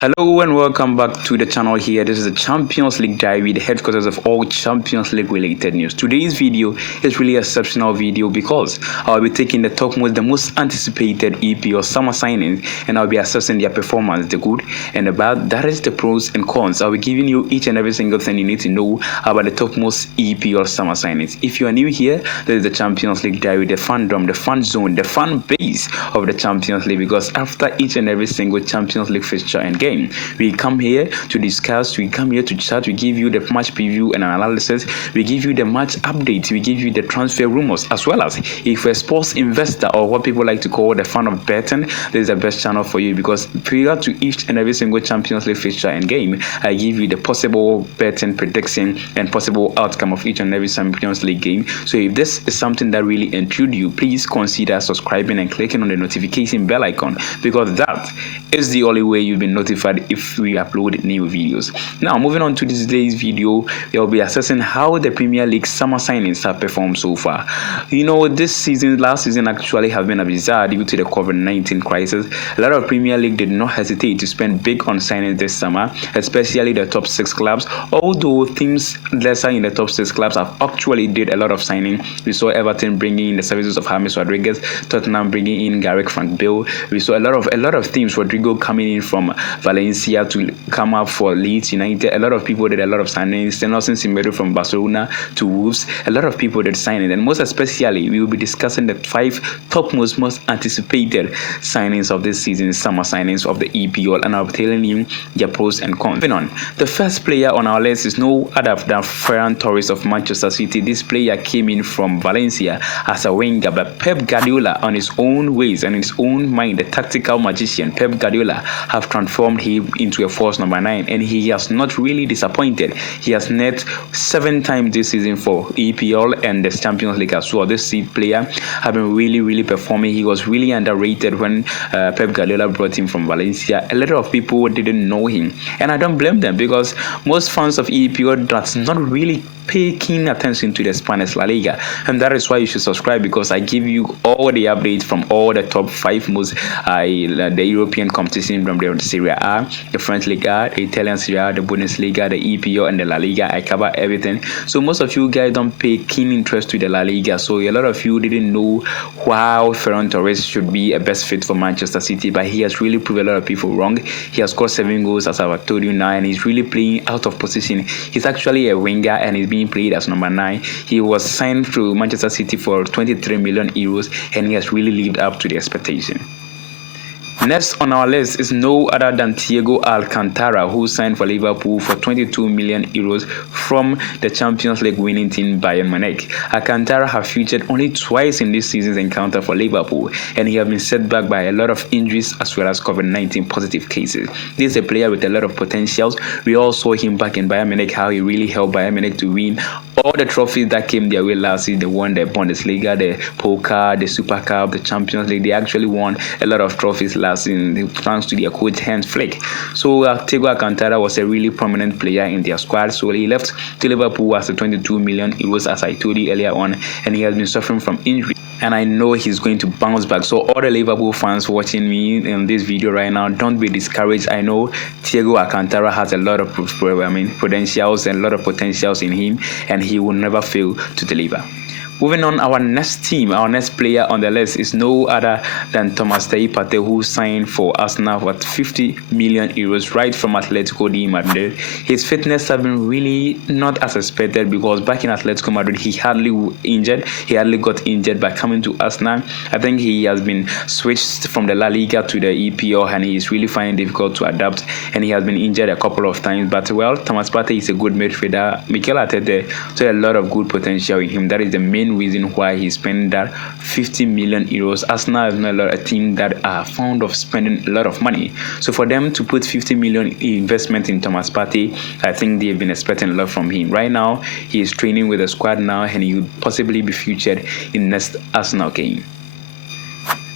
Hello and welcome back to the channel here. This is the Champions League Diary, the headquarters of all Champions League related news. Today's video is really an exceptional video because I'll be taking the most anticipated EP or summer signings, and I'll be assessing their performance, the good and the bad. That is the pros and cons. I'll be giving you each and every single thing you need to know about the topmost EP or summer signings. If you are new here, this is the Champions League Diary, the fandom, the fan zone, the fan base of the Champions League, because after each and every single Champions League fixture and game, we come here to discuss, we come here to chat, we give you the match preview and analysis, we give you the match updates, we give you the transfer rumors, as well as if you're a sports investor or what people like to call the fan of betting, this is the best channel for you, because prior to each and every single Champions League fixture and game, I give you the possible betting prediction and possible outcome of each and every Champions League game. So if this is something that really intrigued you, please consider subscribing and clicking on the notification bell icon, because that is the only way you've been notified if we upload new videos. Now, moving on to today's video, we'll be assessing how the Premier League summer signings have performed so far. Last season actually have been a bizarre due to the COVID-19 crisis. A lot of Premier League did not hesitate to spend big on signings this summer, especially the top 6 clubs. Although teams lesser in the top 6 clubs have actually did a lot of signing. We saw Everton bringing in the services of James Rodriguez, Tottenham bringing in Gareth Frank Bale. We saw a lot of teams, Rodrigo coming in from Valencia to come up for Leeds United. A lot of people did a lot of signings. Edison Cavani from Barcelona to Wolves. A lot of people did signings, and most especially, we will be discussing the 5 most anticipated signings of this season, summer signings of the EPL, and I'll be telling you their pros and cons. Moving on, the first player on our list is no other than Ferran Torres of Manchester City. This player came in from Valencia as a winger, but Pep Guardiola, on his own ways and his own mind, the tactical magician, Pep Guardiola, have transformed him into a false number 9, and he has not really disappointed. He has net 7 times this season for EPL and the Champions League as well. This player have been really performing. He was really underrated when Pep Guardiola brought him from Valencia. A lot of people didn't know him, and I don't blame them, because most fans of EPL does not really pay keen attention to the Spanish La Liga, and that is why you should subscribe, because I give you all the updates from all the top 5 most the European competition, from the Serie A, the French Liga, the Italian Serie A, the Bundesliga, the EPL, and the La Liga. I cover everything. So most of you guys don't pay keen interest to the La Liga, so a lot of you didn't know how Ferran Torres should be a best fit for Manchester City, but he has really proved a lot of people wrong. He has scored 7 goals, as I've told you now, and he's really playing out of position. He's actually a winger, and he's being played as number 9. He was signed to Manchester City for 23 million euros, and he has really lived up to the expectation. Next on our list is no other than Thiago Alcantara, who signed for Liverpool for 22 million euros from the Champions League winning team Bayern Munich. Alcantara has featured only twice in this season's encounter for Liverpool, and he has been set back by a lot of injuries as well as COVID-19 positive cases. This is a player with a lot of potentials. We all saw him back in Bayern Munich, how he really helped Bayern Munich to win all the trophies that came their way last season. They won the Bundesliga, the Pokal, the Super Cup, the Champions League. They actually won a lot of trophies last season thanks to their coach Hans Flick. So Thiago Alcantara was a really prominent player in their squad. So he left to Liverpool as a 22 million euros, as I told you earlier on, and he has been suffering from injury. And I know he's going to bounce back. So all the Liverpool fans watching me in this video right now, don't be discouraged. I know Thiago Alcantara has a lot of potentials and a lot of potentials in him, and he will never fail to deliver. Moving on, our next player on the list is no other than Partey, who signed for Arsenal with 50 million euros right from Atletico de Madrid. His fitness has been really not as expected, because back in Atletico Madrid he hardly got injured. By coming to Arsenal, I think he has been switched from the La Liga to the EPL, and he is really finding it difficult to adapt, and he has been injured a couple of times. But well, Partey is a good midfielder. Mikel Arteta saw a lot of good potential in him. That is the main reason why he's spending that 50 million euros. Arsenal is not a team that are fond of spending a lot of money, so for them to put 50 million investment in Partey, I think they've been expecting a lot from him. Right now he is training with the squad now, and he would possibly be featured in next Arsenal game.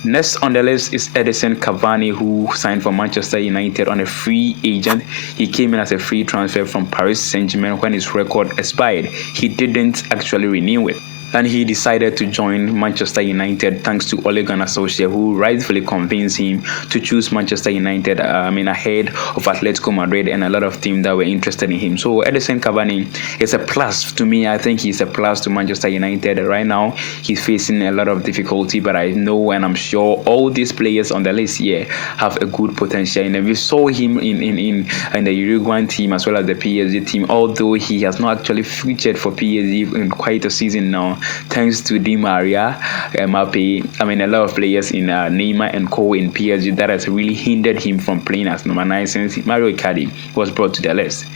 Next on the list is Edison Cavani, who signed for Manchester United on a free agent. He came in as a free transfer from Paris Saint-Germain when his record expired. He didn't actually renew it. and he decided to join Manchester United thanks to Ole Gunnar Solskjaer, who rightfully convinced him to choose Manchester United ahead of Atletico Madrid and a lot of teams that were interested in him. So Edison Cavani is a plus to me. I think he's a plus to Manchester United. Right now, he's facing a lot of difficulty, but I know and I'm sure all these players on the list here have a good potential. And we saw him in the Uruguayan team as well as the PSG team, although he has not actually featured for PSG in quite a season now, thanks to Di Maria, Mbappe, a lot of players in Neymar and Co in PSG that has really hindered him from playing as number 9 since Mario Icardi was brought to the list.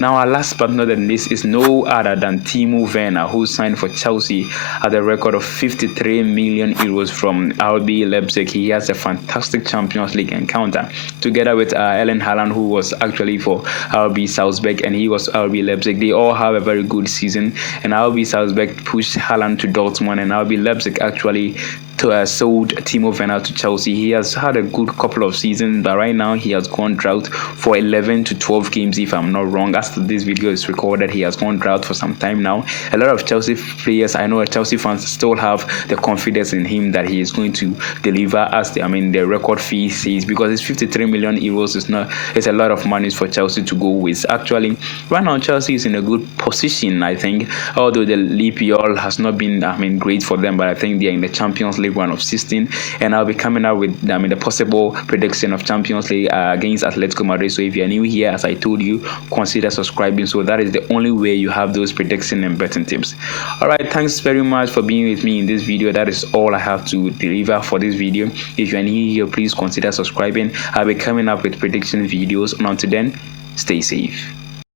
Now, our last but not the least is no other than Timo Werner, who signed for Chelsea at a record of 53 million euros from RB Leipzig. He has a fantastic Champions League encounter together with Erling Haaland, who was actually for RB Salzburg, and he was RB Leipzig. They all have a very good season, and RB Salzburg pushed Haaland to Dortmund, and RB Leipzig actually sold Timo Werner to Chelsea. He has had a good couple of seasons, but right now he has gone drought for 11 to 12 games, if I'm not wrong. As this video is recorded, he has gone drought for some time now. A lot of Chelsea players, I know Chelsea fans still have the confidence in him that he is going to deliver as the record fee says, because it's 53 million euros. It's a lot of money for Chelsea to go with. Actually, right now Chelsea is in a good position, I think, although the leap year has not been great for them, but I think they're in the Champions League run of 16, and I'll be coming out with the possible prediction of Champions League against Atletico Madrid. So if you're new here, as I told you, consider subscribing. So that is the only way you have those prediction and betting tips. All right, thanks very much for being with me in this video. That is all I have to deliver for this video. If you're new here, please consider subscribing. I'll be coming up with prediction videos, and until then, stay safe.